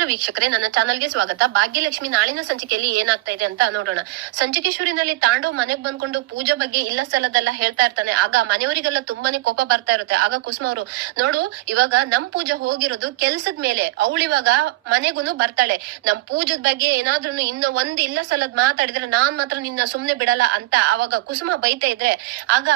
ನಮಸ್ಕಾರ ವೀಕ್ಷಕರೇ, ನನ್ನ ಚಾನಲ್ಗೆ ಸ್ವಾಗತ. ಭಾಗ್ಯಲಕ್ಷ್ಮಿ ನಾಳಿನ ಸಂಚಿಕೆಯಲ್ಲಿ ಏನಾಗ್ತಾ ಇದೆ ಅಂತ ನೋಡೋಣ. ಸಂಚಿಕೇಶ್ವರಿನಲ್ಲಿ ತಾಂಡವ್ ಮನೆಗ್ ಬಂದ್ಕೊಂಡು ಪೂಜಾ ಬಗ್ಗೆ ಇಲ್ಲ ಸಲ್ಲದೆಲ್ಲ ಹೇಳ್ತಾ ಇರ್ತಾನೆ. ಆಗ ಮನೆಯವರಿಗೆಲ್ಲ ತುಂಬಾನೇ ಕೋಪ ಬರ್ತಾ ಇರುತ್ತೆ. ಆಗ ಕುಸುಮ ಅವರು, ನೋಡು ಇವಾಗ ನಮ್ ಪೂಜಾ ಹೋಗಿರೋದು ಕೆಲ್ಸದ ಮೇಲೆ, ಅವಳು ಇವಾಗ ಮನೆಗೂನು ಬರ್ತಾಳೆ. ನಮ್ ಪೂಜದ ಬಗ್ಗೆ ಏನಾದ್ರೂ ಇನ್ನು ಒಂದ್ ಇಲ್ಲ ಸಲ್ಲದ್ ಮಾತಾಡಿದ್ರೆ ನಾನ್ ಮಾತ್ರ ನಿನ್ನ ಸುಮ್ನೆ ಬಿಡಲ್ಲ ಅಂತ ಅವಾಗ ಕುಸುಮ ಬೈತಾ ಇದ್ರೆ, ಆಗ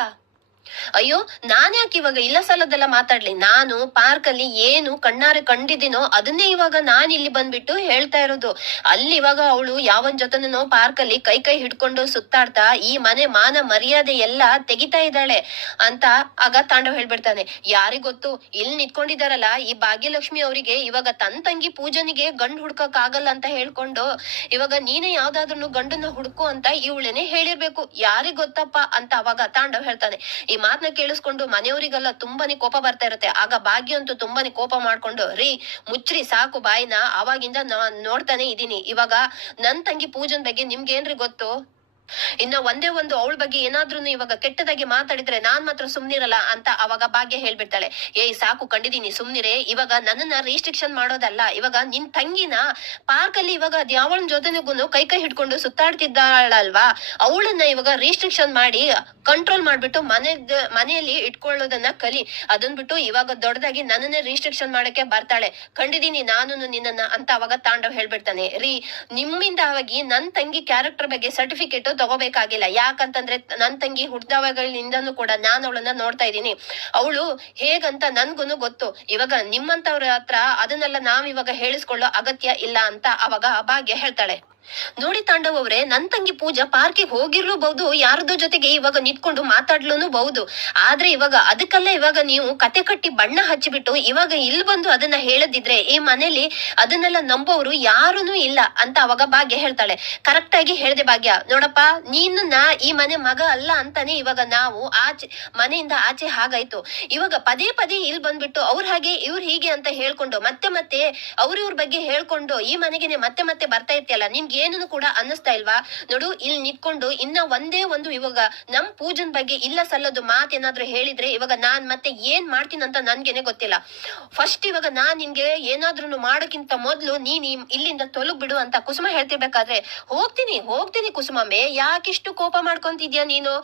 ಅಯ್ಯೋ ನಾನ್ ಯಾಕೆ ಇವಾಗ ಇಲ್ಲ ಸಲ್ಲದೆಲ್ಲ ಮಾತಾಡ್ಲಿ, ನಾನು ಪಾರ್ಕ್ ಅಲ್ಲಿ ಏನು ಕಣ್ಣಾರೆ ಕಂಡಿದ್ದೀನೋ ಅದನ್ನೇ ಇವಾಗ ನಾನ್ ಇಲ್ಲಿ ಬಂದ್ಬಿಟ್ಟು ಹೇಳ್ತಾ ಇರೋದು. ಅಲ್ಲಿ ಇವಾಗ ಅವಳು ಯಾವನ್ ಜೊತೆನೋ ಪಾರ್ಕ್ ಅಲ್ಲಿ ಕೈ ಹಿಡ್ಕೊಂಡು ಸುತ್ತಾಡ್ತಾ ಈ ಮನೆ ಮಾನ ಮರ್ಯಾದೆ ಎಲ್ಲ ತೆಗಿತಾ ಇದ್ದಾಳೆ ಅಂತ ಆಗ ತಾಂಡವ್ ಹೇಳ್ಬಿಡ್ತಾನೆ. ಯಾರಿಗೊತ್ತು ಇಲ್ಲಿ ನಿಂತ್ಕೊಂಡಿದಾರಲ್ಲ ಈ ಭಾಗ್ಯಲಕ್ಷ್ಮಿ ಅವರಿಗೆ ಇವಾಗ ತನ್ ತಂಗಿ ಪೂಜನಿಗೆ ಗಂಡ್ ಹುಡ್ಕಕ್ ಆಗಲ್ಲ ಅಂತ ಹೇಳ್ಕೊಂಡು ಇವಾಗ ನೀನೇ ಯಾವ್ದಾದ್ರು ಗಂಡನ್ನ ಹುಡ್ಕು ಅಂತ ಇವಳೇನೆ ಹೇಳಿರ್ಬೇಕು, ಯಾರಿಗ್ ಗೊತ್ತಪ್ಪ ಅಂತ ಅವಾಗ ತಾಂಡವ್ ಹೇಳ್ತಾನೆ. ಈ ಮಾತನ್ನ ಕೇಳಿಸ್ಕೊಂಡು ಮನೆಯವರಿಗೆಲ್ಲ ತುಂಬಾನೇ ಕೋಪ ಬರ್ತಾ ಇರುತ್ತೆ. ಆಗ ಭಾಗ್ಯ ಅಂತೂ ತುಂಬಾನೇ ಕೋಪ ಮಾಡ್ಕೊಂಡು, ರೀ ಮುಚ್ಚ್ರಿ ಸಾಕು ಬಾಯಿನ, ಅವಾಗಿಂದ ನಾನ್ ನೋಡ್ತಾನೆ ಇದೀನಿ, ಇವಾಗ ನನ್ ತಂಗಿ ಪೂಜನ್ ಬಗ್ಗೆ ನಿಮ್ಗೇನ್ರಿ ಗೊತ್ತು? ಇನ್ನ ಒಂದೇ ಒಂದು ಅವಳ ಬಗ್ಗೆ ಏನಾದ್ರೂ ಇವಾಗ ಕೆಟ್ಟದಾಗಿ ಮಾತಾಡಿದ್ರೆ ನಾನ್ ಮಾತ್ರ ಸುಮ್ನಿರಲ್ಲ ಅಂತ ಅವಾಗ ಭಾಗ್ಯ ಹೇಳ್ಬಿಡ್ತಾಳೆ. ಏಯ್ ಸಾಕು ಕಂಡಿದೀನಿ ಸುಮ್ನಿರೆ, ಇವಾಗ ನನ್ನನ್ನ ರಿಸ್ಟ್ರಿಕ್ಷನ್ ಮಾಡೋದಲ್ಲ, ಇವಾಗ ನಿನ್ ತಂಗಿನ ಪಾರ್ಕ್ ಅಲ್ಲಿ ಇವಾಗ ಯಾವಳ ಜೊತೆನಿಗೂ ಕೈ ಹಿಡ್ಕೊಂಡು ಸುತ್ತಾಡ್ತಿದ್ದಾಳಲ್ವಾ, ಅವಳನ್ನ ಇವಾಗ ರಿಸ್ಟ್ರಿಕ್ಷನ್ ಮಾಡಿ ಕಂಟ್ರೋಲ್ ಮಾಡ್ಬಿಟ್ಟು ಮನೆಯಲ್ಲಿ ಇಟ್ಕೊಳ್ಳೋದನ್ನ ಕಲಿ. ಅದನ್ ಬಿಟ್ಟು ಇವಾಗ ದೊಡ್ಡದಾಗಿ ನನ್ನನ್ನೇ ರಿಸ್ಟ್ರಿಕ್ಷನ್ ಮಾಡಕ್ಕೆ ಬರ್ತಾಳೆ, ಕಂಡಿದೀನಿ ನಾನು ನಿನ್ನನ್ನ ಅಂತ ಅವಾಗ ತಾಂಡವ್ ಹೇಳ್ಬಿಡ್ತಾನೆ. ರೀ ನಿಮ್ಮಿಂದ ಆಗಿ ನನ್ ತಂಗಿ ಕ್ಯಾರೆಕ್ಟರ್ ಬಗ್ಗೆ ಸರ್ಟಿಫಿಕೇಟ್ ತಗೋಬೇಕಾಗಿಲ್ಲ, ಯಾಕಂತಂದ್ರೆ ನನ್ ತಂಗಿ ಹುಟ್ಟಿದವಾಗಳಿಂದನೂ ಕೂಡ ನಾನು ಅವಳನ್ನ ನೋಡ್ತಾ ಇದ್ದೀನಿ, ಅವಳು ಹೇಗಂತ ನನ್ಗೂನು ಗೊತ್ತು. ಇವಾಗ ನಿಮ್ಮಂತವ್ರ ಹತ್ರ ಅದನ್ನೆಲ್ಲ ನಾವ್ ಇವಾಗ ಹೇಳಿಸ್ಕೊಳ್ಳೋ ಅಗತ್ಯ ಇಲ್ಲ ಅಂತ ಅವಾಗ ಭಾಗ್ಯ ಹೇಳ್ತಾಳೆ. ನೋಡಿ ತಾಂಡವ್ ಅವ್ರೆ, ನನ್ ತಂಗಿ ಪೂಜಾ ಪಾರ್ಕಿಗೆ ಹೋಗಿರ್ಲೂಬಹುದು, ಯಾರದೋ ಜೊತೆಗೆ ಇವಾಗ ನಿಂತ್ಕೊಂಡು ಮಾತಾಡ್ಲೂಬಹುದು, ಆದ್ರೆ ಇವಾಗ ಅದಕ್ಕೆಲ್ಲ ಇವಾಗ ನೀವು ಕತೆ ಕಟ್ಟಿ ಬಣ್ಣ ಹಚ್ಚಿಬಿಟ್ಟು ಇವಾಗ ಇಲ್ಲಿ ಬಂದು ಅದನ್ನ ಹೇಳದಿದ್ರೆ ಈ ಮನೇಲಿ ಅದನ್ನೆಲ್ಲ ನಂಬೋರು ಯಾರೂನು ಇಲ್ಲ ಅಂತ ಅವಾಗ ಭಾಗ್ಯ ಹೇಳ್ತಾಳೆ. ಕರೆಕ್ಟ್ ಆಗಿ ಹೇಳ್ದೆ ಭಾಗ್ಯ, ನೋಡಪ್ಪ ನೀನನ್ನ ಈ ಮನೆ ಮಗ ಅಲ್ಲ ಅಂತಾನೆ ಇವಾಗ ನಾವು ಮನೆಯಿಂದ ಆಚೆ ಹಾಗಾಯ್ತು, ಇವಾಗ ಪದೇ ಪದೇ ಇಲ್ಲಿ ಬಂದ್ಬಿಟ್ಟು ಅವ್ರ ಹಾಗೆ ಇವ್ರ ಹೀಗೆ ಅಂತ ಹೇಳ್ಕೊಂಡು ಮತ್ತೆ ಇವ್ರ ಬಗ್ಗೆ ಹೇಳ್ಕೊಂಡು ಈ ಮನೆಗೆ ಮತ್ತೆ ಬರ್ತಾ ಇರ್ತಿಯಲ್ಲ, ನಿನ್ಗೆ ಏನು ಕೂಡ ಅನ್ನಿಸ್ತಾ ಇಲ್ವಾ? ನೋಡು ಇಲ್ಲಿ ನಿಂತ್ಕೊಂಡು ಇನ್ನ ಒಂದೇ ಒಂದು ಇವಾಗ ನಮ್ ಪೂಜನ್ ಬಗ್ಗೆ ಇಲ್ಲ ಸಲ್ಲದು ಮಾತೇನಾದ್ರೂ ಹೇಳಿದ್ರೆ ಇವಾಗ ನಾನ್ ಮತ್ತೆ ಏನ್ ಮಾಡ್ತೀನಂತ ನನ್ಗೇನೆ ಗೊತ್ತಿಲ್ಲ. ಫಸ್ಟ್ ಇವಾಗ ನಾನ್ ನಿನ್ಗೆ ಏನಾದ್ರೂ ಮಾಡೋಕ್ಕಿಂತ ಮೊದ್ಲು ನೀನ್ ಇಲ್ಲಿಂದ ತೊಲಗ್ ಬಿಡು ಅಂತ ಕುಸುಮ ಹೇಳ್ತಿರ್ಬೇಕಾದ್ರೆ, ಹೋಗ್ತೀನಿ ಕುಸುಮಮ್ಮೆ, ಯಾಕಿಷ್ಟು ಕೋಪ ಮಾಡ್ಕೊಂತಿದ್ಯಾ ನೀನು?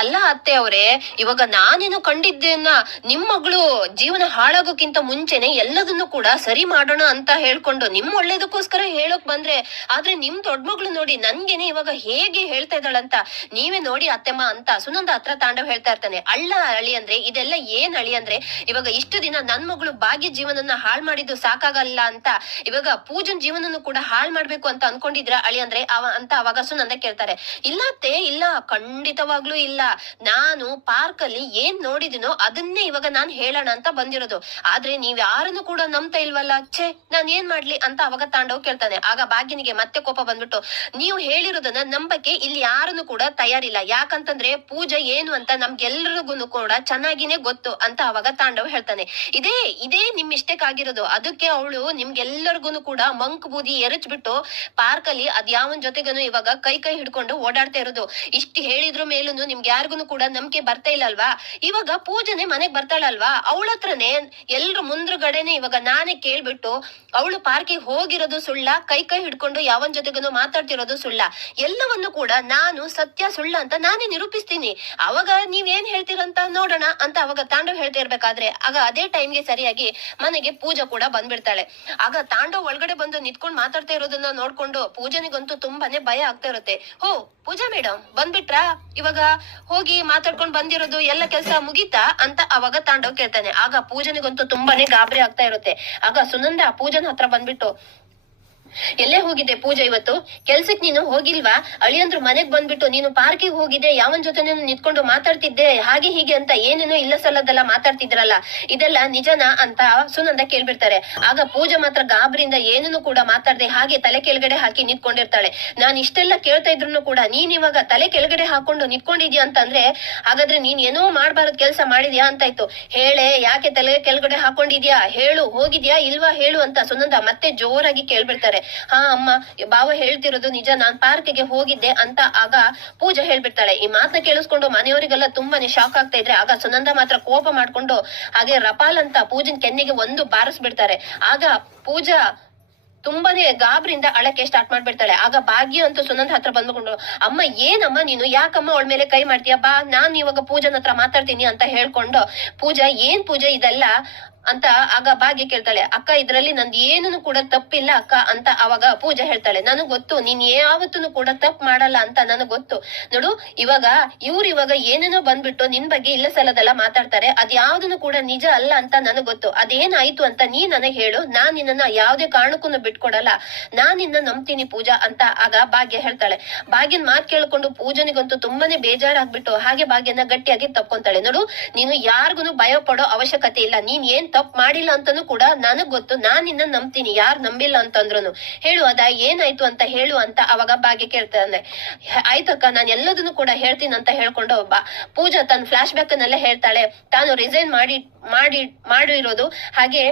ಅಲ್ಲ ಅತ್ತೆ ಅವ್ರೆ, ಇವಾಗ ನಾನೇನು ಕಂಡಿದ್ದೇನ ನಿಮ್ ಮಗಳು ಜೀವನ ಹಾಳಾಗೋಕ್ಕಿಂತ ಮುಂಚೆನೆ ಎಲ್ಲದನ್ನು ಕೂಡ ಸರಿ ಮಾಡೋಣ ಅಂತ ಹೇಳ್ಕೊಂಡು ನಿಮ್ ಒಳ್ಳೇದಕ್ಕೋಸ್ಕರ ಹೇಳೋಕ್ ಬಂದ್ರೆ, ಆದ್ರೆ ನಿಮ್ ದೊಡ್ಡ ಮಗಳು ನೋಡಿ ನನ್ಗೇನೆ ಇವಾಗ ಹೇಗೆ ಹೇಳ್ತಾ ಇದ್ದಾಳಂತ ನೀವೇ ನೋಡಿ ಅತ್ತೆಮ್ಮ ಅಂತ ಸುನಂದ ಹತ್ರ ತಾಂಡವ್ ಹೇಳ್ತಾ ಇರ್ತಾನೆ. ಅಳಿ ಅಂದ್ರೆ ಇದೆಲ್ಲ ಏನ್ ಅಳಿ ಅಂದ್ರೆ, ಇವಾಗ ಇಷ್ಟು ದಿನ ನನ್ ಮಗಳು ಭಾಗ್ಯ ಜೀವನನ್ನ ಹಾಳ್ ಮಾಡಿದ್ದು ಸಾಕಾಗಲ್ಲ ಅಂತ ಇವಾಗ ಪೂಜನ್ ಜೀವನನು ಕೂಡ ಹಾಳ್ ಮಾಡ್ಬೇಕು ಅಂತ ಅನ್ಕೊಂಡಿದ್ರ ಅಳಿ ಅಂದ್ರೆ ಅಂತ ಅವಾಗ ಸುನಂದ ಕೇಳ್ತಾರೆ. ಇಲ್ಲ ಅತ್ತೆ ಇಲ್ಲ, ಖಂಡಿತವಾಗ್ಲೂ ಇಲ್ಲ, ನಾನು ಪಾರ್ಕ್ ಅಲ್ಲಿ ಏನ್ ನೋಡಿದಿನೋ ಅದನ್ನೇ ಇವಾಗ ನಾನ್ ಹೇಳೋಣ ಅಂತ ಬಂದಿರೋದು, ಆದ್ರೆ ನೀವ್ ಯಾರನ್ನು ಕೂಡ ನಂಬ್ತಾ ಇಲ್ವಲ್ಲ, ಛೇ ನಾನ್ ಏನ್ ಮಾಡ್ಲಿ ಅಂತ ಅವಾಗ ತಾಂಡವ್ ಕೇಳ್ತಾನೆ. ಆಗ ಭಾಗ್ಯನಿಗೆ ಮತ್ತೆ ಕೋಪ ಬಂದ್ಬಿಟ್ಟು, ನೀವು ಹೇಳಿರೋದನ್ನ ನಂಬಕ್ಕೆ ಇಲ್ಲಿ ಯಾರನ್ನು ಕೂಡ ತಯಾರಿಲ್ಲ, ಯಾಕಂತಂದ್ರೆ ಪೂಜೆ ಏನು ಅಂತ ನಮ್ಗೆಲ್ರಿಗೂ ಕೂಡ ಚೆನ್ನಾಗಿನೇ ಗೊತ್ತು ಅಂತ ಅವಾಗ ತಾಂಡವ್ ಹೇಳ್ತಾನೆ. ಇದೇ ನಿಮ್ ಮಿಸ್ಟೇಕ್ ಆಗಿರೋದು, ಅದಕ್ಕೆ ಅವಳು ನಿಮ್ಗೆಲ್ಲರಿಗೂ ಕೂಡ ಮಂಕ್ ಬೂದಿ ಎರಚ್ಬಿಟ್ಟು ಪಾರ್ಕ್ ಅಲ್ಲಿ ಅದ್ಯಾವನ್ ಜೊತೆಗನು ಇವಾಗ ಕೈ ಹಿಡ್ಕೊಂಡು ಓಡಾಡ್ತಾ ಇರೋದು. ಇಷ್ಟು ಹೇಳಿದ್ರು ಮೇಲೂ ನಿಮ್ಗೆ ಯಾರಿಗೂ ಕೂಡ ನಂಬಿಕೆ ಬರ್ತಾ ಇಲ್ಲ ಅಲ್ವಾ? ಇವಾಗ ಪೂಜನೆ ಮನೆಗ್ ಬರ್ತಾಳಲ್ವಾ, ಅವಳ ಹತ್ರನೇ ಎಲ್ರು ಮುಂದ್ಗಡೆನೆ ಇವಾಗ ನಾನೇ ಕೇಳ್ಬಿಟ್ಟು ಅವಳು ಪಾರ್ಕಿಗೆ ಹೋಗಿರೋದು ಸುಳ್ಳ, ಕೈ ಹಿಡ್ಕೊಂಡು ಯಾವನ್ ಜೊತೆಗೂ ಮಾತಾಡ್ತಿರೋದು ಸುಳ್ಳ, ಎಲ್ಲವನ್ನು ಕೂಡ ನಾನು ಸತ್ಯ ಸುಳ್ಳ ಅಂತ ನಾನೇ ನಿರೂಪಿಸ್ತೀನಿ, ಅವಾಗ ನೀವ್ ಏನ್ ಹೇಳ್ತೀರಂತ ನೋಡೋಣ ಅಂತ ಅವಾಗ ತಾಂಡವ್ ಹೇಳ್ತಾ ಇರ್ಬೇಕಾದ್ರೆ ಆಗ ಅದೇ ಟೈಮ್ಗೆ ಸರಿಯಾಗಿ ಮನೆಗೆ ಪೂಜಾ ಕೂಡ ಬಂದ್ಬಿಡ್ತಾಳೆ. ಆಗ ತಾಂಡವ್ ಒಳಗಡೆ ಬಂದು ನಿಂತ್ಕೊಂಡ್ ಮಾತಾಡ್ತಾ ಇರೋದನ್ನ ನೋಡ್ಕೊಂಡು ಪೂಜನಿಗಂತೂ ತುಂಬಾನೇ ಭಯ ಆಗ್ತಾ ಇರುತ್ತೆ. ಪೂಜಾ ಮೇಡಮ್ ಬಂದ್ಬಿಟ್ರಾ, ಇವಾಗ ಹೋಗಿ ಮಾತಾಡ್ಕೊಂಡ್ ಬಂದಿರೋದು ಎಲ್ಲ ಕೆಲಸ ಮುಗೀತಾ ಅಂತ ಅವಾಗ ತಾಂಡವ್ ಕೇಳ್ತಾನೆ. ಆಗ ಪೂಜನಿಗಂತೂ ತುಂಬಾನೇ ಗಾಬರಿ ಆಗ್ತಾ ಇರುತ್ತೆ. ಆಗ ಸುನಂದ ಪೂಜನ ಹತ್ರ ಬಂದ್ಬಿಟ್ಟು, ಎಲ್ಲೇ ಹೋಗಿದ್ದೆ ಪೂಜಾ ಇವತ್ತು? ಕೆಲ್ಸಕ್ ನೀನು ಹೋಗಿಲ್ವಾ? ಅಳಿಯಂದ್ರು ಮನೆಗ್ ಬಂದ್ಬಿಟ್ಟು ನೀನು ಪಾರ್ಕಿಗೆ ಹೋಗಿದ್ದೆ, ಯಾವನ್ ಜೊತೆ ನಿಂತ್ಕೊಂಡು ಮಾತಾಡ್ತಿದ್ದೆ, ಹಾಗೆ ಹೀಗೆ ಅಂತ ಏನೇನೋ ಇಲ್ಲ ಸಲ್ಲದೆಲ್ಲ ಮಾತಾಡ್ತಿದ್ರಲ್ಲ, ಇದೆಲ್ಲ ನಿಜನಾ ಅಂತ ಸುನಂದ ಕೇಳ್ಬಿಡ್ತಾರೆ. ಆಗ ಪೂಜಾ ಮಾತ್ರ ಗಾಬರಿಯಿಂದ ಏನನ್ನು ಕೂಡ ಮಾತಾಡ್ದೆ ಹಾಗೆ ತಲೆ ಕೆಳಗಡೆ ಹಾಕಿ ನಿಂತ್ಕೊಂಡಿರ್ತಾಳೆ. ನಾನ್ ಇಷ್ಟೆಲ್ಲ ಕೇಳ್ತಾ ಇದ್ರು ಕೂಡ ನೀನ್ ಇವಾಗ ತಲೆ ಕೆಳಗಡೆ ಹಾಕೊಂಡು ನಿಂತ್ಕೊಂಡಿದ್ಯಾ ಅಂತಂದ್ರೆ ಹಾಗಾದ್ರೆ ನೀನ್ ಏನೋ ಮಾಡ್ಬಾರದ್ ಕೆಲ್ಸ ಮಾಡಿದ್ಯಾ ಅಂತಾಯ್ತು, ಹೇಳೆ ಯಾಕೆ ತಲೆ ಕೆಳಗಡೆ ಹಾಕೊಂಡಿದ್ಯಾ, ಹೇಳು, ಹೋಗಿದ್ಯಾ ಇಲ್ವಾ ಹೇಳು ಅಂತ ಸುನಂದ ಮತ್ತೆ ಜೋರಾಗಿ ಕೇಳ್ಬಿಡ್ತಾರೆ. ಹಾ ಅಮ್ಮ, ಬಾವ ಹೇಳ್ತಿರೋದು ನಿಜ, ನಾನ್ ಪಾರ್ಕ್ಗೆ ಹೋಗಿದ್ದೆ ಅಂತ ಆಗ ಪೂಜಾ ಹೇಳ್ಬಿಡ್ತಾಳೆ. ಈ ಮಾತನ್ನ ಕೇಳಿಸ್ಕೊಂಡು ಮನೆಯವರಿಗೆಲ್ಲ ತುಂಬಾನೇ ಶಾಕ್ ಆಗ್ತಾ ಇದ್ರೆ ಆಗ ಸುನಂದ ಮಾತ್ರ ಕೋಪ ಮಾಡ್ಕೊಂಡು ಹಾಗೆ ರಪಾಲ್ ಅಂತ ಪೂಜನ್ ಕೆನ್ನಿಗೆ ಒಂದು ಬಾರಿಸ್ಬಿಡ್ತಾರೆ. ಆಗ ಪೂಜಾ ತುಂಬಾನೇ ಗಾಬರಿಯಿಂದ ಅಳಕ್ಕೆ ಸ್ಟಾರ್ಟ್ ಮಾಡ್ಬಿಡ್ತಾಳೆ. ಆಗ ಭಾಗ್ಯ ಅಂತೂ ಸುನಂದ ಹತ್ರ ಬಂದ್ಕೊಂಡು, ಅಮ್ಮ ಏನಮ್ಮ ನೀನು, ಯಾಕಮ್ಮ ಅವಳ ಮೇಲೆ ಕೈ ಮಾಡ್ತೀಯ, ಬಾ ನಾನ್ ಇವಾಗ ಪೂಜನ್ ಹತ್ರ ಮಾತಾಡ್ತೀನಿ ಅಂತ ಹೇಳ್ಕೊಂಡು, ಪೂಜಾ ಏನ್ ಪೂಜಾ ಇದೆಲ್ಲ ಅಂತ ಆಗ ಭಾಗ್ಯ ಕೇಳ್ತಾಳೆ. ಅಕ್ಕ ಇದ್ರಲ್ಲಿ ನಂದು ಏನೂ ಕೂಡ ತಪ್ಪಿಲ್ಲ ಅಕ್ಕ ಅಂತ ಅವಾಗ ಪೂಜಾ ಹೇಳ್ತಾಳೆ. ನನಗ್ ಗೊತ್ತು ನೀನ್ ಯಾವತ್ತೂ ಕೂಡ ತಪ್ಪು ಮಾಡಲ್ಲ ಅಂತ ನನಗ್ ಗೊತ್ತು. ನೋಡು ಇವಾಗ ಇವಾಗ ಏನೇನೋ ಬಂದ್ಬಿಟ್ಟು ನಿನ್ ಬಗ್ಗೆ ಇಲ್ಲ ಸಲದೆಲ್ಲ ಮಾತಾಡ್ತಾರೆ, ಅದ್ ಯಾವ್ದನ್ನು ಕೂಡ ನಿಜ ಅಲ್ಲ ಅಂತ ನನಗ್ ಗೊತ್ತು. ಅದೇನಾಯ್ತು ಅಂತ ನೀ ನನಗ್ ಹೇಳು, ನಾನ್ ನಿನ್ನ ಯಾವ್ದೇ ಕಾರಣಕ್ಕೂ ಬಿಟ್ಕೊಡಲ್ಲ, ನಾನ್ ನಿನ್ನ ನಂಬ್ತೀನಿ ಪೂಜಾ ಅಂತ ಆಗ ಭಾಗ್ಯ ಹೇಳ್ತಾಳೆ. ಭಾಗ್ಯನ್ ಮಾತ್ ಕೇಳ್ಕೊಂಡು ಪೂಜನಿಗಂತೂ ತುಂಬಾನೇ ಬೇಜಾರಾಗ್ಬಿಟ್ಟು ಹಾಗೆ ಭಾಗ್ಯನ ಗಟ್ಟಿಯಾಗಿ ತಪ್ಕೊಂತಾಳೆ. ನೋಡು ನೀನು ಯಾರಿಗೂ ಭಯ ಪಡೋ ಅವಶ್ಯಕತೆ ಇಲ್ಲ, ನೀನ್ ಏನ್ ತಪ್ಪು ಮಾಡಿಲ್ಲ ಅಂತಾನು ಕೂಡ ನನಗ್ ಗೊತ್ತು, ನಾನ್ ನಿನ್ನ ನಂಬ್ತೀನಿ, ಯಾರ್ ನಂಬಿಲ್ಲ ಅಂತಂದ್ರು ಹೇಳು ಅದ ಏನಾಯ್ತು ಅಂತ ಹೇಳು ಅಂತ ಅವಾಗ ಭಾಗ್ಯ ಕೇಳ್ತಾನೆ. ಆಯ್ತಕ್ಕ ನಾನ್ ಎಲ್ಲದನ್ನು ಕೂಡ ಹೇಳ್ತೀನಿ ಅಂತ ಹೇಳ್ಕೊಂಡು ಪೂಜಾ ತನ್ನ ಫ್ಲಾಶ್ ಬ್ಯಾಕ್ ಅನ್ನೆಲ್ಲ ಹೇಳ್ತಾಳೆ. ತಾನು ರಿಸೈನ್ ಮಾಡಿರೋದು ಹಾಗೆ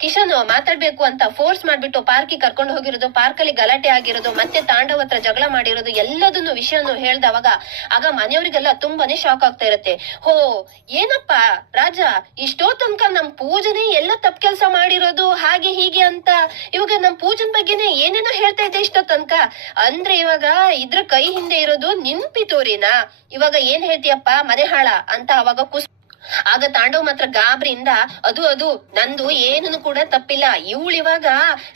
ಕಿಶನ್ ಮಾತಾಡ್ಬೇಕು ಅಂತ ಫೋರ್ಸ್ ಮಾಡ್ಬಿಟ್ಟು ಪಾರ್ಕಿಗೆ ಕರ್ಕೊಂಡು ಹೋಗಿರೋದು, ಪಾರ್ಕ್ ಅಲ್ಲಿ ಗಲಾಟೆ ಆಗಿರೋದು, ಮತ್ತೆ ತಾಂಡವ್ ಹತ್ರ ಜಗಳ ಮಾಡಿರೋದು ಎಲ್ಲದನ್ನು ವಿಷಯನು ಹೇಳ್ದವಾಗ ಆಗ ಮನೆಯವರಿಗೆಲ್ಲ ತುಂಬಾನೇ ಶಾಕ್ ಆಗ್ತಾ ಇರತ್ತೆ. ಹೋ ಏನಪ್ಪ ರಾಜ, ಇಷ್ಟೋ ತನಕ ನಮ್ ಪೂಜನೆ ಎಲ್ಲ ತಪ್ಪು ಕೆಲಸ ಮಾಡಿರೋದು ಹಾಗೆ ಹೀಗೆ ಅಂತ ಇವಾಗ ನಮ್ ಪೂಜನ್ ಬಗ್ಗೆನೆ ಏನೇನೋ ಹೇಳ್ತಾ ಇದ್ದೆ ಇಷ್ಟೋ ತನಕ, ಅಂದ್ರೆ ಇವಾಗ ಇದ್ರ ಕೈ ಹಿಂದೆ ಇರೋದು ನಿನ್ ಪಿತೂರಿನಾ, ಇವಾಗ ಏನ್ ಹೇಳ್ತೀಯಪ್ಪ ಮನೆ ಹಾಳ ಅಂತ ಅವಾಗ ಆಗ ತಾಂಡವ್ ಮಾತ್ರ ಗಾಬರಿಯಿಂದ ಅದು ನಂದು ಏನನ್ನು ಕೂಡ ತಪ್ಪಿಲ್ಲ, ಇವಳು ಇವಾಗ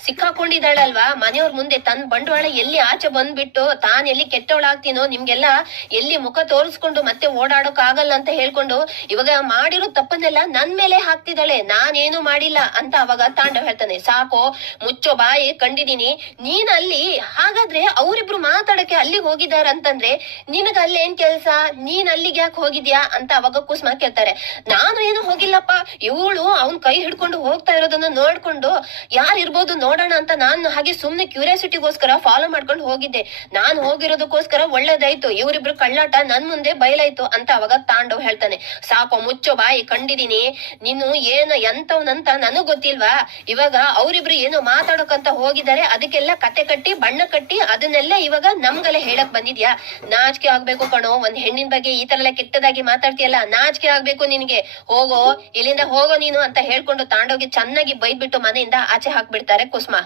ಸಿಕ್ಕಾಕೊಂಡಿದ್ದಾಳಲ್ವಾ ಮನೆಯವ್ರ ಮುಂದೆ, ತನ್ ಬಂಡವಾಳ ಎಲ್ಲಿ ಆಚೆ ಬಂದ್ಬಿಟ್ಟು ತಾನ್ ಎಲ್ಲಿ ಕೆಟ್ಟವಳಾಗ್ತೀನೋ ನಿಮ್ಗೆಲ್ಲ ಎಲ್ಲಿ ಮುಖ ತೋರಿಸ್ಕೊಂಡು ಮತ್ತೆ ಓಡಾಡೋಕ್ ಆಗಲ್ಲ ಅಂತ ಹೇಳ್ಕೊಂಡು ಇವಾಗ ಮಾಡಿರೋ ತಪ್ಪನ್ನೆಲ್ಲ ನನ್ ಮೇಲೆ ಹಾಕ್ತಿದ್ದಾಳೆ, ನಾನೇನು ಮಾಡಿಲ್ಲ ಅಂತ ಅವಾಗ ತಾಂಡವ್ ಹೇಳ್ತಾನೆ. ಸಾಕೋ ಮುಚ್ಚೋ ಬಾಯಿ, ಕಂಡಿದೀನಿ ನೀನ್ ಅಲ್ಲಿ, ಹಾಗಾದ್ರೆ ಅವರಿಬ್ರು ಮಾತಾಡಕ್ಕೆ ಅಲ್ಲಿಗೆ ಹೋಗಿದಾರ ಅಂತಂದ್ರೆ ನಿನಗ ಅಲ್ಲಿ ಏನ್ ಕೆಲ್ಸ, ನೀನ್ ಅಲ್ಲಿಗೆ ಯಾಕೆ ಹೋಗಿದ್ಯಾ ಅಂತ ಅವಾಗ ಕುಸುಮ ಕೇಳ್ತಾರೆ. ನಾನು ಏನು ಹೋಗಿಲ್ಲಪ್ಪ, ಇವಳು ಅವನ್ ಕೈ ಹಿಡ್ಕೊಂಡು ಹೋಗ್ತಾ ಇರೋದನ್ನ ನೋಡ್ಕೊಂಡು ಯಾರಿರ್ಬೋದು ನೋಡೋಣ ಅಂತ ನಾನು ಹಾಗೆ ಸುಮ್ನೆ ಕ್ಯೂರಿಯಾಸಿಟಿಗೋಸ್ಕರ ಫಾಲೋ ಮಾಡ್ಕೊಂಡು ಹೋಗಿದ್ದೆ, ನಾನ್ ಹೋಗಿರೋದಕ್ಕೋಸ್ಕರ ಒಳ್ಳೇದಾಯ್ತು, ಇವರಿಬ್ರು ಕಳ್ಳಾಟ ನನ್ ಮುಂದೆ ಬಯಲಾಯ್ತು ಅಂತ ಅವಾಗ ತಾಂಡವ್ ಹೇಳ್ತಾನೆ. ಸಾಕೋ ಮುಚ್ಚೋ ಬಾಯಿ, ಕಂಡಿದೀನಿ ನೀನು ಏನು ಎಂತವನಂತ ನನಗ್ ಗೊತ್ತಿಲ್ವಾ, ಇವಾಗ ಅವರಿಬ್ರು ಏನು ಮಾತಾಡೋಕಂತ ಹೋಗಿದ್ದಾರೆ, ಅದಕ್ಕೆಲ್ಲ ಕತೆ ಕಟ್ಟಿ ಬಣ್ಣ ಕಟ್ಟಿ ಅದನ್ನೆಲ್ಲ ಇವಾಗ ನಮ್ಗೆಲ್ಲ ಹೇಳಕ್ ಬಂದಿದ್ಯಾ, ನಾಚಿಕೆ ಆಗ್ಬೇಕು ಕಣೋ, ಒಂದ್ ಹೆಣ್ಣಿನ ಬಗ್ಗೆ ಈ ತರ ಎಲ್ಲ ಕೆಟ್ಟದಾಗಿ ಮಾತಾಡ್ತೀಯಲ್ಲ, ನಾಚಿಕೆ ಆಗ್ಬೇಕು ನಿನ್ಗೆ, ಹೋಗೋ ಇಲ್ಲಿಂದ ಹೋಗೋ ನೀನು ಅಂತ ಹೇಳ್ಕೊಂಡು ತಾಂಡವ್ಗೆ ಚೆನ್ನಾಗಿ ಬೈದ್ಬಿಟ್ಟು ಮನೆಯಿಂದ ಆಚೆ ಹಾಕ್ಬಿಡ್ತಾರೆ ಕುಸುಮ.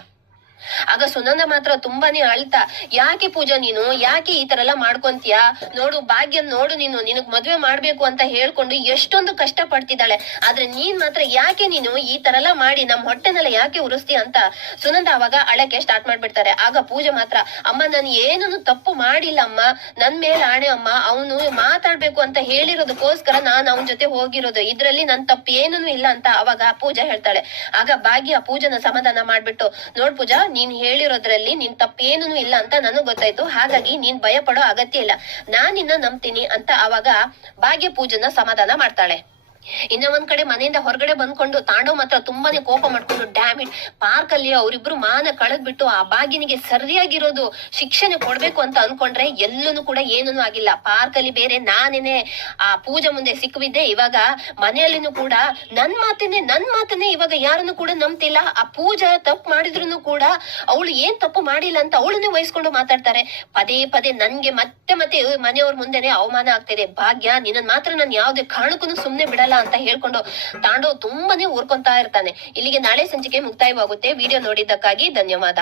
ಆಗ ಸುನಂದ ಮಾತ್ರ ತುಂಬಾನೇ ಅಳ್ತಾ, ಯಾಕೆ ಪೂಜಾ ನೀನು ಯಾಕೆ ಈ ತರ ಎಲ್ಲ ಮಾಡ್ಕೊಂತೀಯ, ನೋಡು ಭಾಗ್ಯ ನೋಡು, ನೀನು ನಿನಗ್ ಮದ್ವೆ ಮಾಡ್ಬೇಕು ಅಂತ ಹೇಳ್ಕೊಂಡು ಎಷ್ಟೊಂದು ಕಷ್ಟ ಪಡ್ತಿದ್ದಾಳೆ, ಆದ್ರೆ ನೀನ್ ಮಾತ್ರ ಯಾಕೆ ನೀನು ಈ ತರ ಎಲ್ಲ ಮಾಡಿ ನಮ್ ಹೊಟ್ಟೆನೆಲ್ಲ ಯಾಕೆ ಉರಿಸ್ತೀಯ ಅಂತ ಸುನಂದ ಅವಾಗ ಅಳಕ್ಕೆ ಸ್ಟಾರ್ಟ್ ಮಾಡ್ಬಿಡ್ತಾರೆ. ಆಗ ಪೂಜೆ ಮಾತ್ರ, ಅಮ್ಮ ನಾನು ಏನನ್ನು ತಪ್ಪು ಮಾಡಿಲ್ಲ ಅಮ್ಮ, ನನ್ ಮೇಲೆ ಆಣೆ ಅಮ್ಮ, ಅವನು ಮಾತಾಡ್ಬೇಕು ಅಂತ ಹೇಳಿರೋದಕ್ಕೋಸ್ಕರ ನಾನ್ ಅವನ ಜೊತೆ ಹೋಗಿರೋದು, ಇದ್ರಲ್ಲಿ ನನ್ ತಪ್ಪು ಏನೂ ಇಲ್ಲ ಅಂತ ಅವಾಗ ಪೂಜಾ ಹೇಳ್ತಾಳೆ. ಆಗ ಭಾಗ್ಯ ಪೂಜನ ಸಮಾಧಾನ ಮಾಡ್ಬಿಟ್ಟು, ನೋಡ್ ಪೂಜಾ ನೀನ್ ಹೇಳಿರೋದ್ರಲ್ಲಿ ನಿನ್ ತಪ್ಪೇನೂ ಇಲ್ಲ ಅಂತ ನನಗ್ ಗೊತ್ತಾಯ್ತು, ಹಾಗಾಗಿ ನೀನ್ ಭಯ ಪಡೋ ಅಗತ್ಯ ಇಲ್ಲ, ನಾನ್ ನಿನ್ನ ನಂಬ್ತೀನಿ ಅಂತ ಅವಾಗ ಭಾಗ್ಯ ಪೂಜನ ಸಮಾಧಾನ ಮಾಡ್ತಾಳೆ. ಇನ್ನ ಒಂದ್ ಕಡೆ ಮನೆಯಿಂದ ಹೊರಗಡೆ ಬಂದ್ಕೊಂಡು ತಾಂಡವ್ ಮಾತ್ರ ತುಂಬಾನೇ ಕೋಪ ಮಾಡ್ಕೊಂಡು, ಡ್ಯಾಮ್ ಇಟ್, ಪಾರ್ಕ್ ಅಲ್ಲಿ ಅವ್ರಿಬ್ರು ಮಾನ ಕಳೆದ್ಬಿಟ್ಟು ಆ ಭಾಗ್ಯನಿಗೆ ಸರಿಯಾಗಿರೋದು ಶಿಕ್ಷಣೆ ಕೊಡ್ಬೇಕು ಅಂತ ಅನ್ಕೊಂಡ್ರೆ ಎಲ್ಲೂ ಕೂಡ ಏನೂ ಆಗಿಲ್ಲ. ಪಾರ್ಕ್ ಅಲ್ಲಿ ಬೇರೆ ನಾನೇನೆ ಆ ಪೂಜೆ ಮುಂದೆ ಸಿಕ್ಕಿದ್ದೆ, ಇವಾಗ ಮನೆಯಲ್ಲಿನೂ ಕೂಡ ನನ್ ಮಾತನ್ನೇ ಇವಾಗ ಯಾರನ್ನು ಕೂಡ ನಂಬ್ತಿಲ್ಲ, ಆ ಪೂಜಾ ತಪ್ಪು ಮಾಡಿದ್ರು ಕೂಡ ಅವಳು ಏನ್ ತಪ್ಪು ಮಾಡಿಲ್ಲ ಅಂತ ಅವಳನ್ನೇ ವಹಿಸ್ಕೊಂಡು ಮಾತಾಡ್ತಾರೆ. ಪದೇ ಪದೇ ನನ್ಗೆ ಮತ್ತೆ ಮನೆಯವ್ರ ಮುಂದೆನೆ ಅವಮಾನ ಆಗ್ತಿದೆ. ಭಾಗ್ಯ ನಿನ್ನ ಮಾತ್ರ ನಾನು ಯಾವ್ದೇ ಕಾರಣಕ್ಕೂ ಸುಮ್ನೆ ಬಿಡಲ್ಲ ಅಂತ ಹೇಳ್ಕೊಂಡು ತಾಂಡವ್ ತುಂಬಾನೇ ಊರ್ಕೊಂತಾ ಇರ್ತಾನೆ. ಇಲ್ಲಿಗೆ ನಾಳೆ ಸಂಚಿಕೆ ಮುಕ್ತಾಯವಾಗುತ್ತೆ. ವಿಡಿಯೋ ನೋಡಿದ್ದಕ್ಕಾಗಿ ಧನ್ಯವಾದ.